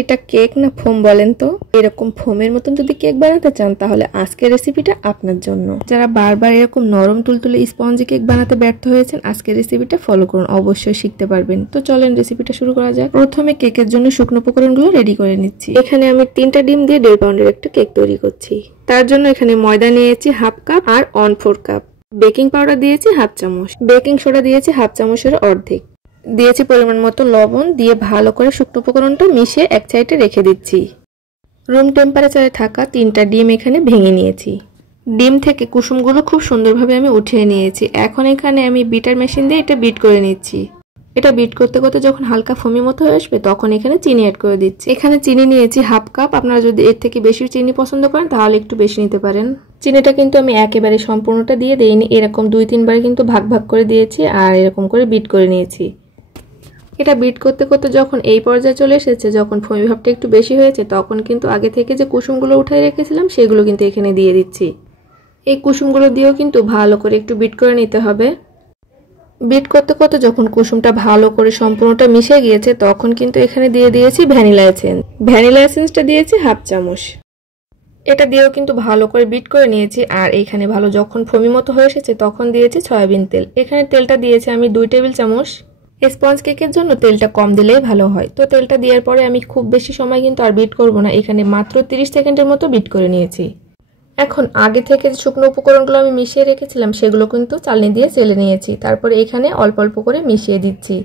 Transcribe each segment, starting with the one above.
এটা কেক না ফোম বলেন তো? এরকম ফোমের মতন যদি কেক বানাতে চান তাহলে আজকের রেসিপিটা আপনার জন্য। যারা বারবার এরকম নরম তুলতুলে স্পঞ্জি কেক বানাতে ব্যর্থ হয়েছেন, আজকের রেসিপিটা ফলো করুন, অবশ্যই শিখতে পারবেন। তো চলেন রেসিপিটা শুরু করা যাক। প্রথমে কেকের জন্য শুকনো উপকরণগুলো রেডি করে নিচ্ছি। এখানে আমি 3টা ডিম দিয়ে 1.5 পাউন্ডের একটা কেক তৈরি করছি। তার জন্য এখানে ময়দা নিয়েছি 1/2 কাপ আর 1/4 কাপ। বেকিং পাউডার দিয়েছি 1/2 চামচ। বেকিং সোডা দিয়েছি 1/2 চামচের অর্ধেক। দিয়েছি পরিমাণ মতো লবণ। দিয়ে ভালো করে শুকনো উপকরণটা মিশিয়ে এক সাইডে রেখে দিচ্ছি। রুম টেম্পারেচারে থাকা 3টা ডিম এখানে ভেঙে নিয়েছি। ডিম থেকে কুসুমগুলো খুব সুন্দরভাবে আমি উঠিয়ে নিয়েছি। এখন এখানে আমি বিটার মেশিন দিয়ে এটা বিট করে নিচ্ছি। এটা বিট করতে করতে যখন হালকা ফোমি মতো হয়ে আসবে তখন এখানে চিনি অ্যাড করে দিচ্ছি। এখানে চিনি নিয়েছি 1/2 কাপ। আপনারা যদি এর থেকে বেশি চিনি পছন্দ করেন তাহলে একটু বেশি নিতে পারেন। চিনিটা কিন্তু আমি একেবারে সম্পূর্ণটা দিয়ে দেইনি, এরকম 2-3 বার কিন্তু ভাগ ভাগ করে দিয়েছি আর এরকম করে বিট করে নিয়েছি। এটা বিট করতে করতে যখন এই পর্যায়ে চলে এসেছে, যখন ফোমি ভাবটা একটু বেশি হয়েছে, তখন কিন্তু আগে থেকে যে কুসুমগুলো উঠাই রেখেছিলাম সেগুলো কিন্তু এখানে দিয়ে দিচ্ছি। এই কুসুমগুলো দিয়েও কিন্তু ভালো করে একটু বিট করে নিতে হবে। বিট করতে করতে যখন কুসুমটা ভালো করে সম্পূর্ণটা মিশে গিয়েছে তখন কিন্তু এখানে দিয়ে দিয়েছি ভ্যানিলা এসেন্স। ভ্যানিলা এসেন্সটা দিয়েছি 1/2 চামচ। এটা দিয়েও কিন্তু ভালো করে বিট করে নিয়েছি। আর এখানে ভালো যখন ফোমি মতো হয়ে এসেছে তখন দিয়েছি সয়াবিন তেল। এখানে তেলটা দিয়েছি আমি 2 টেবিল চামচ। স্পঞ্জ কেকের জন্য তেলটা কম দিলেই ভালো হয়। তো তেলটা দেওয়ার পরে আমি খুব বেশি সময় কিন্তু আর বিট করব না, এখানে মাত্র 30 সেকেন্ডের মতো বিট করে নিয়েছি। এখন আগে থেকে যে শুকনো উপকরণগুলো আমি মিশিয়ে রেখেছিলাম সেগুলো কিন্তু চালনি দিয়ে চেলে নিয়েছি। তারপরে এখানে অল্প অল্প করে মিশিয়ে দিচ্ছি।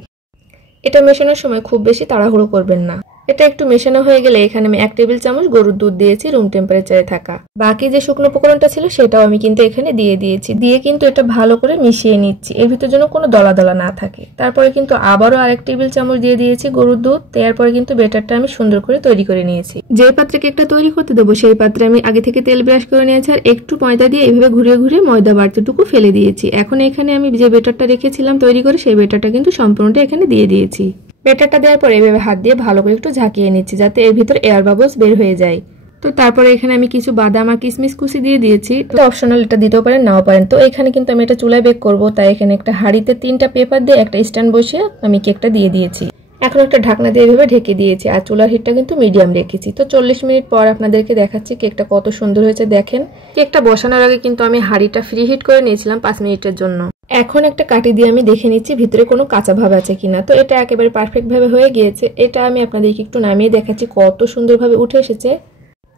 এটা মেশানোর সময় খুব বেশি তাড়াহুড়ো করবেন না। এটা একটু মেশানো হয়ে গেলে এখানে আমি 1 টেবিল চামচ গরুর দুধ দিয়েছি রুম টেম্পারেচারে থাকা। বাকি যে শুকনো উপকরণটা ছিল সেটাও আমি কিন্তু এখানে দিয়ে দিয়েছি। দিয়ে কিন্তু এটা ভালো করে মিশিয়ে নিচ্ছি, এর ভিতর যেন কোনো দলা দলা না থাকে। তারপরে কিন্তু আবারও 1 টেবিল চামচ দিয়ে দিয়েছি গরুর দুধ। দেওয়ার পরে কিন্তু ব্যাটারটা আমি সুন্দর করে তৈরি করে নিয়েছি। যে পাত্রে কেকটা তৈরি করতে দেবো সেই পাত্রে আমি আগে থেকে তেল ব্রাশ করে নিয়েছি আর একটু ময়দা দিয়ে এইভাবে ঘুরিয়ে ঘুরিয়ে ময়দা বাড়তিটুকু ফেলে দিয়েছি। এখন এখানে আমি যে ব্যাটারটা রেখেছিলাম তৈরি করে সেই ব্যাটারটা কিন্তু সম্পূর্ণটা এখানে দিয়ে দিয়েছি। ব্যাটারটা দেওয়ার পর এভাবে হাত দিয়ে ভালো করে একটু ঝাঁকিয়ে নিচ্ছি যাতে এর ভিতর এয়ার বাবলস বের হয়ে যায়। তো তারপরে এখানে আমি কিছু বাদাম আর কিশমিশ কুচি দিয়ে দিয়েছি। এটা অপশনাল, এটা দিতেও পারেন নাও পারেন। তো এখানে কিন্তু আমি এটা চুলায় বেক করব, তাই এখানে একটা হাঁড়িতে 3টা পেপার দিয়ে একটা স্ট্যান্ড বসিয়ে আমি কেকটা দিয়ে দিয়েছি। এখন একটা ঢাকনা দিয়ে এভাবে ঢেকে দিয়েছি আর চুলার হিটটা কিন্তু মিডিয়াম রেখেছি। তো 40 মিনিট পর আপনাদেরকে দেখাচ্ছি কেকটা কত সুন্দর হয়েছে। দেখেন, কেকটা বসানোর আগে কিন্তু আমি হাঁড়িটা ফ্রি হিট করে নিয়েছিলাম 5 মিনিটের জন্য। এখন একটা কাঠি দিয়ে আমি দেখে নিচ্ছি ভিতরে কোনো কাঁচা ভাব আছে কিনা। তো এটা একেবারে পারফেক্ট ভাবে হয়ে গিয়েছে। এটা আমি আপনাদেরকে একটু নামিয়ে দেখাচ্ছি কত সুন্দরভাবে উঠে এসেছে।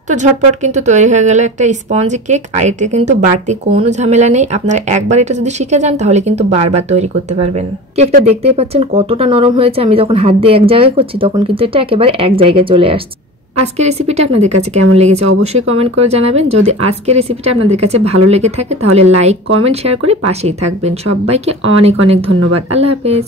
তো ঝটপট কিন্তু তৈরি হয়ে গেল একটা স্পঞ্জি কেক। আর এতে কিন্তু বাড়তি কোনো ঝামেলা নেই। আপনারা একবার এটা যদি শিখে যান তাহলে কিন্তু বারবার তৈরি করতে পারবেন। কেকটা দেখতেই পাচ্ছেন কতটা নরম হয়েছে। আমি যখন হাত দিয়ে এক জায়গায় করছি তখন কিন্তু এটা একেবারে এক জায়গায় চলে আসছে। আজকের রেসিপিটা আপনাদের কাছে কেমন লেগেছে অবশ্যই কমেন্ট করে জানাবেন। যদি আজকের রেসিপিটা আপনাদের কাছে ভালো লেগে থাকে তাহলে লাইক, কমেন্ট, শেয়ার করে পাশেই থাকবেন। সবাইকে অনেক অনেক ধন্যবাদ। আল্লাহ হাফেজ।